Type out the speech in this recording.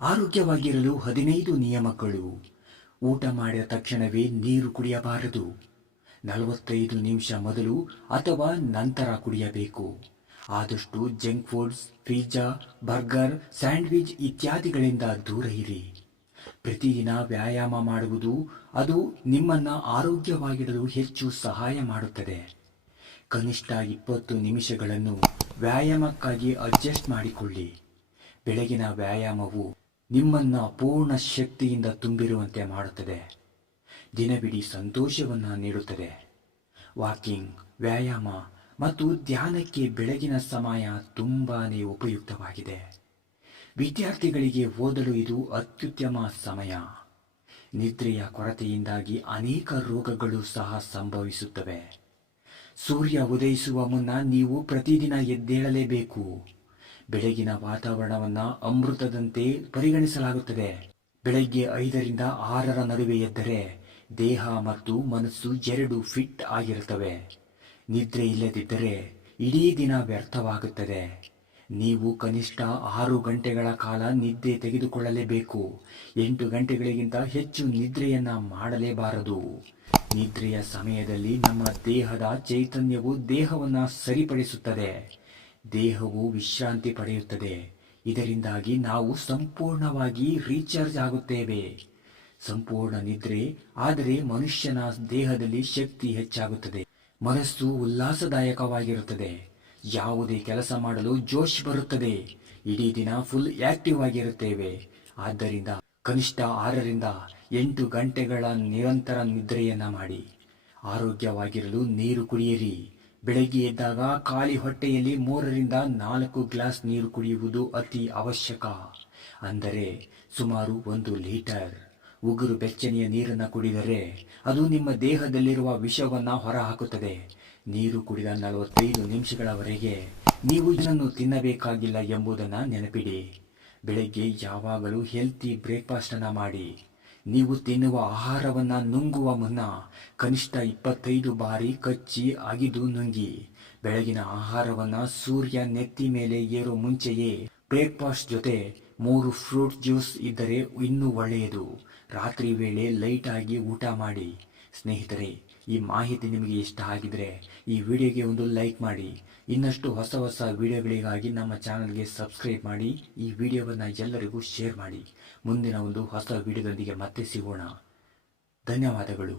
ಆರೋಗ್ಯವಾಗಿರಲು 15 ನಿಯಮಗಳು. ಊಟ ಮಾಡಿದ ತಕ್ಷಣವೇ ನೀರು ಕುಡಿಯಬಾರದು. 45 ನಿಮಿಷ ಮೊದಲು ಅಥವಾ ನಂತರ ಕುಡಿಯಬೇಕು. ಆದಷ್ಟು junk foods, pizza, burger, sandwich ಇತ್ಯಾದಿಗಳಿಂದ ದೂರ ಇರಿ. ಪ್ರತಿದಿನ ವ್ಯಾಯಾಮ ಮಾಡುವುದು ಅದು ನಿಮ್ಮನ್ನು ಆರೋಗ್ಯವಾಗಿಡಲು ಹೆಚ್ಚು ಸಹಾಯ ಮಾಡುತ್ತದೆ. ಕನಿಷ್ಠ 20 ನಿಮಿಷಗಳನ್ನು ವ್ಯಾಯಾಮಕ್ಕಾಗಿ ಅಡ್ಜಸ್ಟ್ ಮಾಡಿಕೊಳ್ಳಿ. ಬೆಳಗಿನ ವ್ಯಾಯಾಮವು ನಿಮ್ಮನ್ನು ಪೂರ್ಣ ಶಕ್ತಿಯಿಂದ ತುಂಬಿರುವಂತೆ ಮಾಡುತ್ತದೆ. ದಿನವಿಡೀ ಸಂತೋಷವನ್ನು ನೀಡುತ್ತದೆ. ವಾಕಿಂಗ್, ವ್ಯಾಯಾಮ ಮತ್ತು ಧ್ಯಾನಕ್ಕೆ ಬೆಳಗಿನ ಸಮಯ ತುಂಬಾನೇ ಉಪಯುಕ್ತವಾಗಿದೆ. ವಿದ್ಯಾರ್ಥಿಗಳಿಗೆ ಓದಲು ಇದು ಅತ್ಯುತ್ತಮ ಸಮಯ. ನಿದ್ರೆಯ ಕೊರತೆಯಿಂದಾಗಿ ಅನೇಕ ರೋಗಗಳು ಸಹ ಸಂಭವಿಸುತ್ತವೆ. ಸೂರ್ಯ ಉದಯಿಸುವ ಮುನ್ನ ನೀವು ಪ್ರತಿದಿನ ಎದ್ದೇಳಲೇಬೇಕು. ಬೆಳಗಿನ ವಾತಾವರಣವನ್ನು ಅಮೃತದಂತೆ ಪರಿಗಣಿಸಲಾಗುತ್ತದೆ. ಬೆಳಗ್ಗೆ 5ರಿಂದ 6ರ ನಡುವೆ ಎದ್ದರೆ ದೇಹ ಮತ್ತು ಮನಸ್ಸು ಎರಡೂ ಫಿಟ್ ಆಗಿರುತ್ತವೆ. ನಿದ್ರೆ ಇಲ್ಲದಿದ್ದರೆ ಇಡೀ ದಿನ ವ್ಯರ್ಥವಾಗುತ್ತದೆ. ನೀವು ಕನಿಷ್ಠ 6 ಗಂಟೆಗಳ ಕಾಲ ನಿದ್ದೆ ತೆಗೆದುಕೊಳ್ಳಲೇಬೇಕು. 8 ಗಂಟೆಗಳಿಗಿಂತ ಹೆಚ್ಚು ನಿದ್ರೆಯನ್ನ ಮಾಡಲೇಬಾರದು. ನಿದ್ರೆಯ ಸಮಯದಲ್ಲಿ ನಮ್ಮ ದೇಹದ ಚೈತನ್ಯವು ದೇಹವನ್ನು ಸರಿಪಡಿಸುತ್ತದೆ. ದೇಹವು ವಿಶ್ರಾಂತಿ ಪಡೆಯುತ್ತದೆ. ಇದರಿಂದಾಗಿ ನಾವು ಸಂಪೂರ್ಣವಾಗಿ ರೀಚಾರ್ಜ್ ಆಗುತ್ತೇವೆ. ಸಂಪೂರ್ಣ ನಿದ್ರೆ ಆದರೆ ಮನುಷ್ಯನ ದೇಹದಲ್ಲಿ ಶಕ್ತಿ ಹೆಚ್ಚಾಗುತ್ತದೆ. ಮನಸ್ಸು ಉಲ್ಲಾಸದಾಯಕವಾಗಿರುತ್ತದೆ. ಯಾವುದೇ ಕೆಲಸ ಮಾಡಲು ಜೋಶ್ ಬರುತ್ತದೆ. ಇಡೀ ದಿನ ಫುಲ್ ಆಕ್ಟಿವ್ ಆಗಿರುತ್ತೇವೆ. ಆದ್ದರಿಂದ ಕನಿಷ್ಠ 6ರಿಂದ 8 ಗಂಟೆಗಳ ನಿರಂತರ ನಿದ್ರೆಯನ್ನ ಮಾಡಿ. ಆರೋಗ್ಯವಾಗಿರಲು ನೀರು ಕುಡಿಯಿರಿ. ಬೆಳಗ್ಗೆ ಎದ್ದಾಗ ಖಾಲಿ ಹೊಟ್ಟೆಯಲ್ಲಿ 3ರಿಂದ 4 ಗ್ಲಾಸ್ ನೀರು ಕುಡಿಯುವುದು ಅತಿ ಅವಶ್ಯಕ. ಅಂದರೆ ಸುಮಾರು 1 ಲೀಟರ್. ಉಗುರು ಬೆಚ್ಚನೆಯ ನೀರನ್ನು ಕುಡಿದರೆ ಅದು ನಿಮ್ಮ ದೇಹದಲ್ಲಿರುವ ವಿಷವನ್ನು ಹೊರಹಾಕುತ್ತದೆ. ನೀರು ಕುಡಿದ 45 ನಿಮಿಷಗಳವರೆಗೆ ನೀವು ಇದನ್ನು ತಿನ್ನಬೇಕಾಗಿಲ್ಲ ಎಂಬುದನ್ನು ನೆನಪಿಡಿ. ಬೆಳಗ್ಗೆ ಯಾವಾಗಲೂ ಹೆಲ್ತಿ ಬ್ರೇಕ್ಫಾಸ್ಟ್ ಅನ್ನ ಮಾಡಿ. ನೀವು ತಿನ್ನುವ ಆಹಾರವನ್ನ ನುಂಗುವ ಮುನ್ನ ಕನಿಷ್ಠ 25 ಬಾರಿ ಕಚ್ಚಿ ಅಗಿದು ನುಂಗಿ. ಬೆಳಗಿನ ಆಹಾರವನ್ನ ಸೂರ್ಯ ನೆತ್ತಿ ಮೇಲೆ ಏರೋ ಮುಂಚೆಯೇ ಬ್ರೇಕ್ಫಾಸ್ಟ್ ಜೊತೆ 3 ಫ್ರೂಟ್ ಜ್ಯೂಸ್ ಇದ್ದರೆ ಇನ್ನೂ ಒಳ್ಳೆಯದು. ರಾತ್ರಿ ವೇಳೆ ಲೈಟ್ ಆಗಿ ಊಟ ಮಾಡಿ. ಸ್ನೇಹಿತರೆ, ಈ ಮಾಹಿತಿ ನಿಮಗೆ ಇಷ್ಟ ಆಗಿದ್ರೆ ಈ ವಿಡಿಯೋಗೆ ಒಂದು ಲೈಕ್ ಮಾಡಿ. ಇನ್ನಷ್ಟು ಹೊಸ ಹೊಸ ವಿಡಿಯೋಗಳಿಗಾಗಿ ನಮ್ಮ ಚಾನಲ್ಗೆ ಸಬ್ಸ್ಕ್ರೈಬ್ ಮಾಡಿ. ಈ ವಿಡಿಯೋವನ್ನು ಎಲ್ಲರಿಗೂ ಶೇರ್ ಮಾಡಿ. ಮುಂದಿನ ಒಂದು ಹೊಸ ವಿಡಿಯೋದೊಂದಿಗೆ ಮತ್ತೆ ಸಿಗೋಣ. ಧನ್ಯವಾದಗಳು.